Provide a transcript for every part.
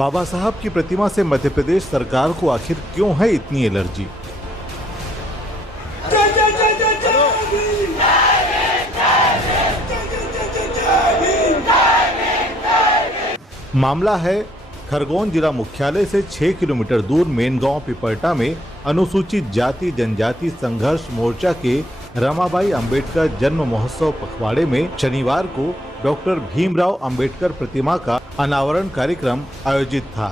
बाबा साहब की प्रतिमा से मध्य प्रदेश सरकार को आखिर क्यों है इतनी एलर्जी? मामला है खरगोन जिला मुख्यालय से 6 किलोमीटर दूर मेन गांव पिपरटा में अनुसूचित जाति जनजाति संघर्ष मोर्चा के रमाबाई अंबेडकर जन्म महोत्सव पखवाड़े में शनिवार को डॉक्टर भीमराव अंबेडकर प्रतिमा का अनावरण कार्यक्रम आयोजित था,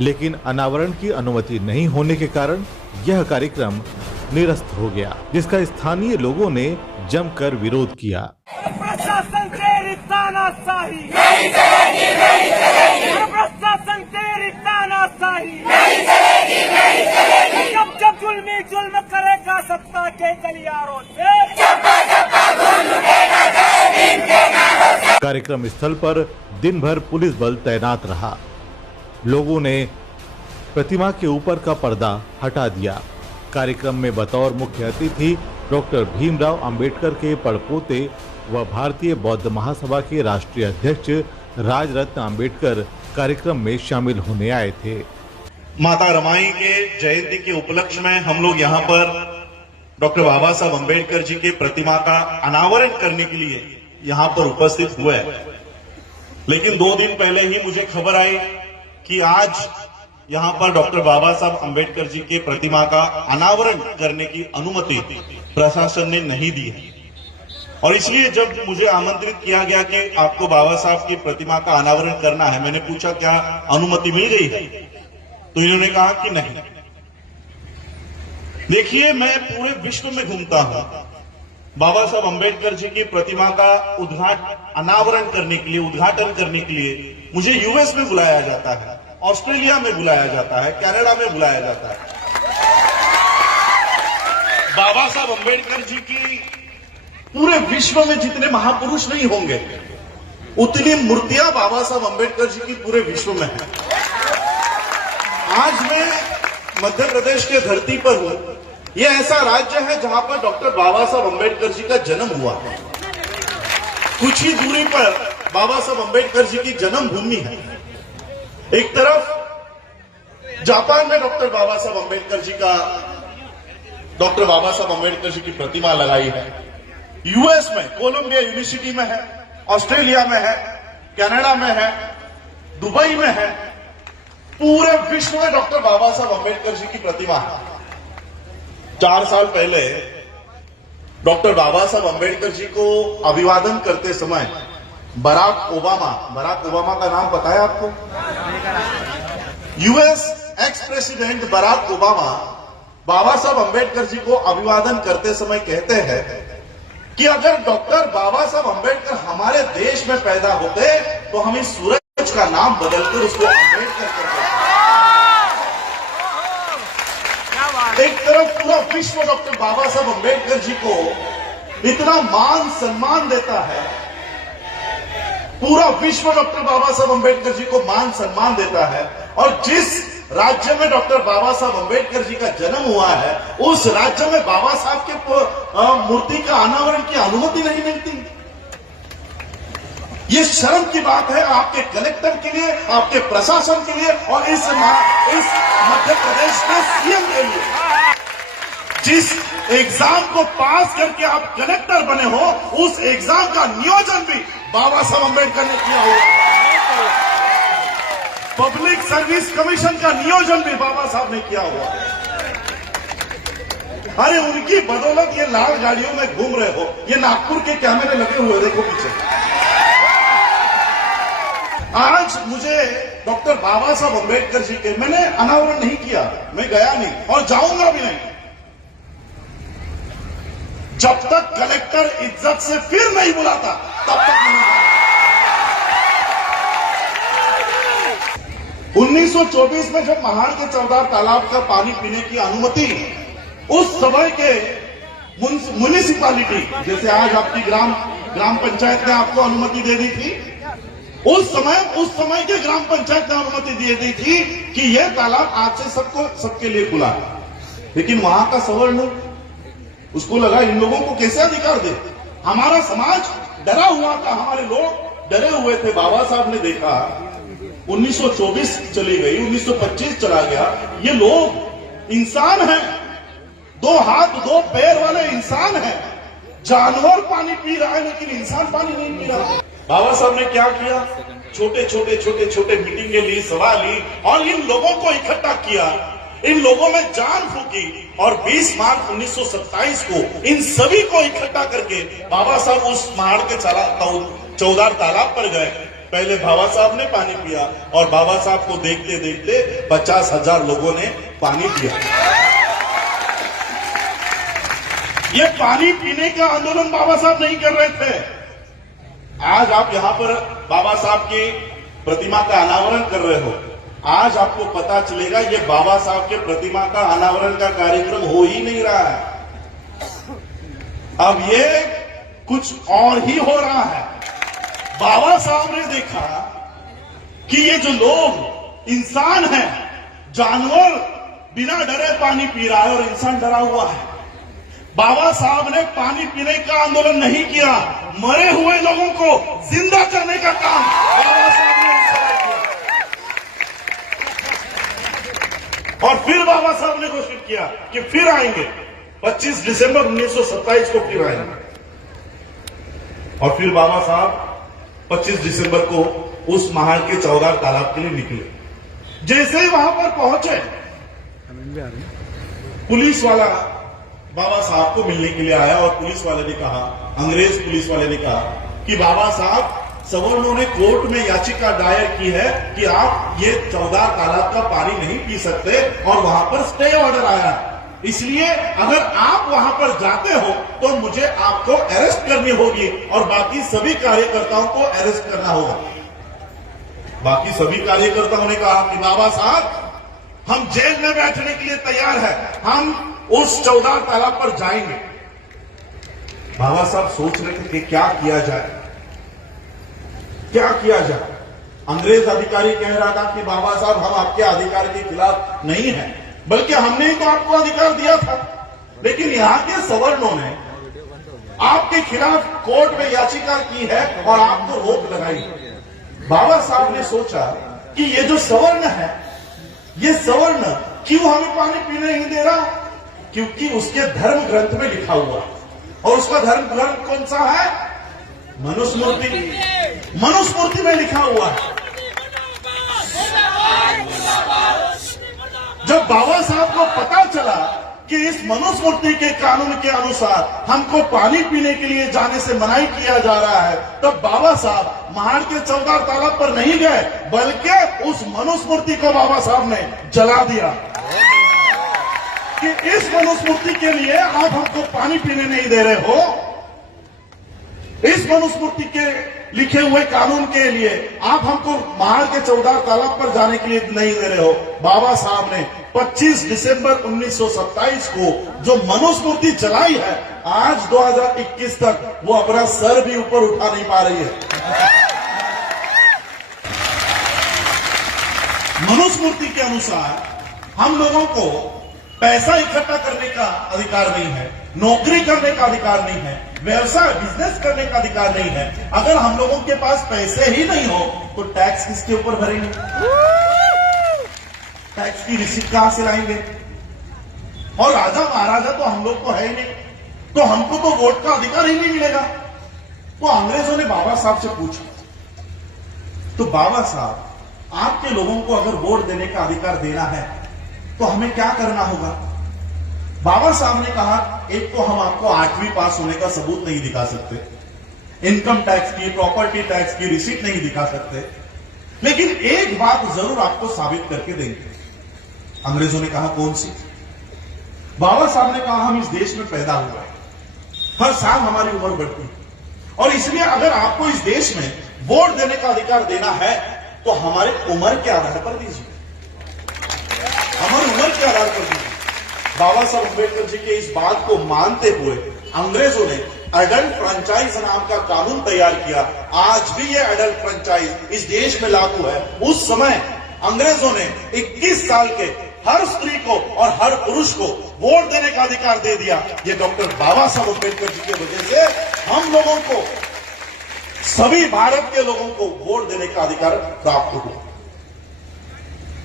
लेकिन अनावरण की अनुमति नहीं होने के कारण यह कार्यक्रम निरस्त हो गया, जिसका स्थानीय लोगों ने जमकर विरोध किया। प्रशासन तेरी तानाशाही नहीं चलेगी, नहीं चलेगी। प्रशासन तेरी तानाशाही नहीं चलेगी, नहीं चलेगी। जब जुल्म करेगा सत्ता के गलियारों से, कार्यक्रम स्थल पर दिन भर पुलिस बल तैनात रहा। लोगों ने प्रतिमा के ऊपर का पर्दा हटा दिया। कार्यक्रम में बतौर मुख्य अतिथि डॉक्टर भीमराव अंबेडकर के पड़पोते व भारतीय बौद्ध महासभा के राष्ट्रीय अध्यक्ष राजरत्न अंबेडकर कार्यक्रम में शामिल होने आए थे। माता रमाई के जयंती के उपलक्ष्य में हम लोग यहाँ पर डॉक्टर बाबा साहब अंबेडकर जी के प्रतिमा का अनावरण करने के लिए यहाँ पर उपस्थित हुए, लेकिन 2 दिन पहले ही मुझे खबर आई कि आज यहाँ पर डॉक्टर बाबा साहब अंबेडकर जी के प्रतिमा का अनावरण करने की अनुमति प्रशासन ने नहीं दी है। और इसलिए जब मुझे आमंत्रित किया गया कि आपको बाबा साहब की प्रतिमा का अनावरण करना है, मैंने पूछा क्या अनुमति मिल गई है, तो इन्होंने कहा कि नहीं। देखिए, मैं पूरे विश्व में घूमता हूं, बाबा साहब अंबेडकर जी की प्रतिमा का अनावरण करने के लिए, उद्घाटन करने के लिए मुझे यूएस में बुलाया जाता है, ऑस्ट्रेलिया में बुलाया जाता है, कनाडा में बुलाया जाता है। बाबा साहब अंबेडकर जी की पूरे विश्व में जितने महापुरुष नहीं होंगे, उतनी मूर्तियां बाबा साहब अंबेडकर जी की पूरे विश्व में है। आज मैं मध्य प्रदेश के धरती पर हूं। यह ऐसा राज्य है जहां पर डॉक्टर बाबा साहब अंबेडकर जी का जन्म हुआ। कुछ ही दूरी पर बाबा साहब अंबेडकर जी की जन्मभूमि है। एक तरफ जापान में डॉक्टर बाबा साहब अंबेडकर जी की प्रतिमा लगाई है। यूएस में कोलंबिया यूनिवर्सिटी में है, ऑस्ट्रेलिया में है, कनाडा में है, दुबई में है। पूरे विश्व में डॉक्टर बाबा साहब अंबेडकर जी की प्रतिमा है। 4 साल पहले डॉक्टर बाबा साहब अंबेडकर जी को अभिवादन करते समय बराक ओबामा का नाम पता है आपको? US ex president Barack Obama Baba Sahab Ambedkar जी को अभिवादन करते समय कहते हैं कि अगर डॉक्टर बाबा साहब अंबेडकर हमारे देश में पैदा होते तो हम इस सूरज का नाम बदलकर उसको अंबेडकर करते। एक तरफ पूरा विश्व डॉक्टर बाबा साहब अंबेडकर जी को इतना मान सम्मान देता है, पूरा विश्व डॉक्टर बाबा साहब अंबेडकर जी को मान सम्मान देता है, और जिस राज्य में डॉक्टर बाबा साहब अंबेडकर जी का जन्म हुआ है, उस राज्य में बाबा साहब के मूर्ति का अनावरण की अनुमति नहीं मिलती। ये शर्म की बात है आपके कलेक्टर के लिए, आपके प्रशासन के लिए, और इस मध्य प्रदेश के सीएम के लिए। जिस एग्जाम को पास करके आप कलेक्टर बने हो, उस एग्जाम का नियोजन भी बाबा साहब अंबेडकर ने किया हुआ। पब्लिक सर्विस कमीशन का नियोजन भी बाबा साहब ने किया हुआ। अरे उनकी बदौलत ये लाल गाड़ियों में घूम रहे हो। ये नागपुर के कैमरे लगे हुए देखो पीछे। आज मुझे डॉक्टर बाबा साहब अंबेडकर जी के, मैंने अनावरण नहीं किया, मैं गया नहीं और जाऊंगा भी नहीं, जब तक कलेक्टर इज्जत से फिर नहीं बुलाता तब तक नहीं जाऊंगा। 1924 में जब महाड़ के चौदार तालाब का पानी पीने की अनुमति उस समय के म्युनिसिपालिटी, जैसे आज आपकी ग्राम पंचायत ने आपको अनुमति दे दी थी, उस समय के ग्राम पंचायत ने अनुमति दे दी थी कि यह तालाब आज से सबके लिए खुला है। लेकिन वहां का सवर्ण उसको लगा इन लोगों को कैसे अधिकार दे। हमारा समाज डरा हुआ था, हमारे लोग डरे हुए थे। बाबा साहब ने देखा 1924 चली गई, 1925 चला गया। ये लोग इंसान हैं, 2 हाथ 2 पैर वाले इंसान हैं। जानवर पानी पी रहा है लेकिन इंसान पानी नहीं पी रहा है। बाबा साहब ने क्या किया? छोटे छोटे मीटिंगें ली, सभा ली और इन लोगों को इकट्ठा किया, इन लोगों में जान फूकी और 20 मार्च 1927 को इन सभी को इकट्ठा करके बाबा साहब उस पहाड़ के चौदार तालाब पर गए। पहले बाबा साहब ने पानी पिया और बाबा साहब को देखते देखते 50,000 लोगों ने पानी पिया। ये पानी पीने का आंदोलन बाबा साहब नहीं कर रहे थे। आज आप यहां पर बाबा साहब की प्रतिमा का अनावरण कर रहे हो। आज आपको पता चलेगा ये बाबा साहब के प्रतिमा का अनावरण का कार्यक्रम हो ही नहीं रहा है। अब ये कुछ और ही हो रहा है। बाबा साहब ने देखा कि ये जो लोग इंसान हैं, जानवर बिना डरे पानी पी रहा है और इंसान डरा हुआ है। बाबा साहब ने पानी पीने का आंदोलन नहीं किया, मरे हुए लोगों को जिंदा करने का काम बाबा साहब ने किया। और फिर बाबा साहब ने घोषित किया कि फिर आएंगे, 25 दिसंबर 1927 को फिर आएंगे। और फिर बाबा साहब 25 दिसंबर को उस महाल के चौदार तालाब के लिए निकले। जैसे ही वहां पर पहुंचे, पुलिस वाला बाबा साहब को मिलने के लिए आया और पुलिस वाले ने कहा, अंग्रेज पुलिस वाले ने कहा कि बाबा साहब, सवर्णों ने कोर्ट में याचिका दायर की है कि आप ये चौदार तालाब का पानी नहीं पी सकते और वहां पर स्टे ऑर्डर आया, इसलिए अगर आप वहां पर जाते हो तो मुझे आपको अरेस्ट करनी होगी और बाकी सभी कार्यकर्ताओं को अरेस्ट करना होगा। बाकी सभी कार्यकर्ताओं ने कहा कि बाबा साहब, हम जेल में बैठने के लिए तैयार है, हम उस चौदार तालाब पर जाएंगे। बाबा साहब सोच रहे थे कि क्या किया जाए, क्या किया जाए। अंग्रेज अधिकारी कह रहा था कि बाबा साहब, हम आपके अधिकार के खिलाफ नहीं हैं, बल्कि हमने ही तो आपको अधिकार दिया था। लेकिन यहां के सवर्णों ने आपके खिलाफ कोर्ट में याचिका की है और आपको रोक लगाई। बाबा साहब ने सोचा कि ये जो सवर्ण है, ये सवर्ण क्यों हमें पानी पीने नहीं दे रहा? क्योंकि उसके धर्म ग्रंथ में लिखा हुआ, और उसका धर्म ग्रंथ कौन सा है? मनुस्मृति। मनुस्मृति में लिखा हुआ है। जब बाबा साहब को पता चला कि इस मनुस्मृति के कानून के अनुसार हमको पानी पीने के लिए जाने से मनाही किया जा रहा है, तब बाबा साहब महाड़ के चौदार तालाब पर नहीं गए, बल्कि उस मनुस्मृति को बाबा साहब ने जला दिया कि इस मनुस्मृति के लिए आप हमको पानी पीने नहीं दे रहे हो, इस मनुस्मृति के लिखे हुए कानून के लिए आप हमको महाड़ के चौदार तालाब पर जाने के लिए नहीं दे रहे हो। बाबा साहब ने 25 दिसंबर 1927 को जो मनुस्मृति चलाई है, आज 2021 तक वो अपना सर भी ऊपर उठा नहीं पा रही है। मनुस्मृति के अनुसार हम लोगों को पैसा इकट्ठा करने का अधिकार नहीं है, नौकरी करने का अधिकार नहीं है, व्यवसाय बिजनेस करने का अधिकार नहीं है। अगर हम लोगों के पास पैसे ही नहीं हो तो टैक्स किसके ऊपर भरेंगे? टैक्स की रिसीट कहां से लाएंगे? और राजा महाराजा तो हम लोग को है ही नहीं, तो हमको तो वोट का अधिकार ही नहीं मिलेगा। तो अंग्रेजों ने बाबा साहब से पूछा, तो बाबा साहब, आपके लोगों को अगर वोट देने का अधिकार देना है तो हमें क्या करना होगा? बाबा साहब ने कहा, एक तो हम आपको 8वीं पास होने का सबूत नहीं दिखा सकते, इनकम टैक्स की, प्रॉपर्टी टैक्स की रिसीट नहीं दिखा सकते, लेकिन एक बात जरूर आपको साबित करके देंगे। अंग्रेजों ने कहा, कौन सी? बाबा साहब ने कहा, हम इस देश में पैदा हुए हैं, हर साल हमारी उम्र बढ़ती है और इसलिए अगर आपको इस देश में वोट देने का अधिकार देना है तो हमारे उम्र के आधार पर दीजिए, हमारी उम्र के आधार पर दीजिए। बाबा साहब अम्बेडकर जी के इस बात को मानते हुए अंग्रेजों ने एडल्ट फ्रेंचाइज नाम का कानून तैयार किया। आज भी ये एडल्ट फ्रेंचाइज इस देश में लागू है। उस समय अंग्रेजों ने 21 साल के हर स्त्री को और हर पुरुष को वोट देने का अधिकार दे दिया। ये डॉक्टर बाबा साहब अम्बेडकर जी की वजह से हम लोगों को, सभी भारत के लोगों को वोट देने का अधिकार प्राप्त हुआ।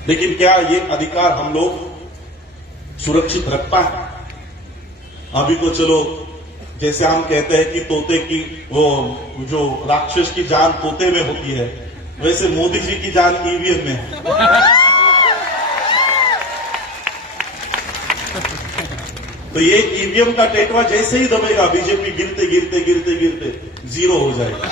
लेकिन क्या ये अधिकार हम लोग सुरक्षित रख पाए? अभी तो चलो, जैसे हम कहते हैं कि तोते की वो जो राक्षस की जान तोते में होती है, वैसे मोदी जी की जान ईवीएम में है। तो ये ईवीएम का टेटवा जैसे ही दबेगा, बीजेपी गिरते गिरते गिरते गिरते जीरो हो जाएगा।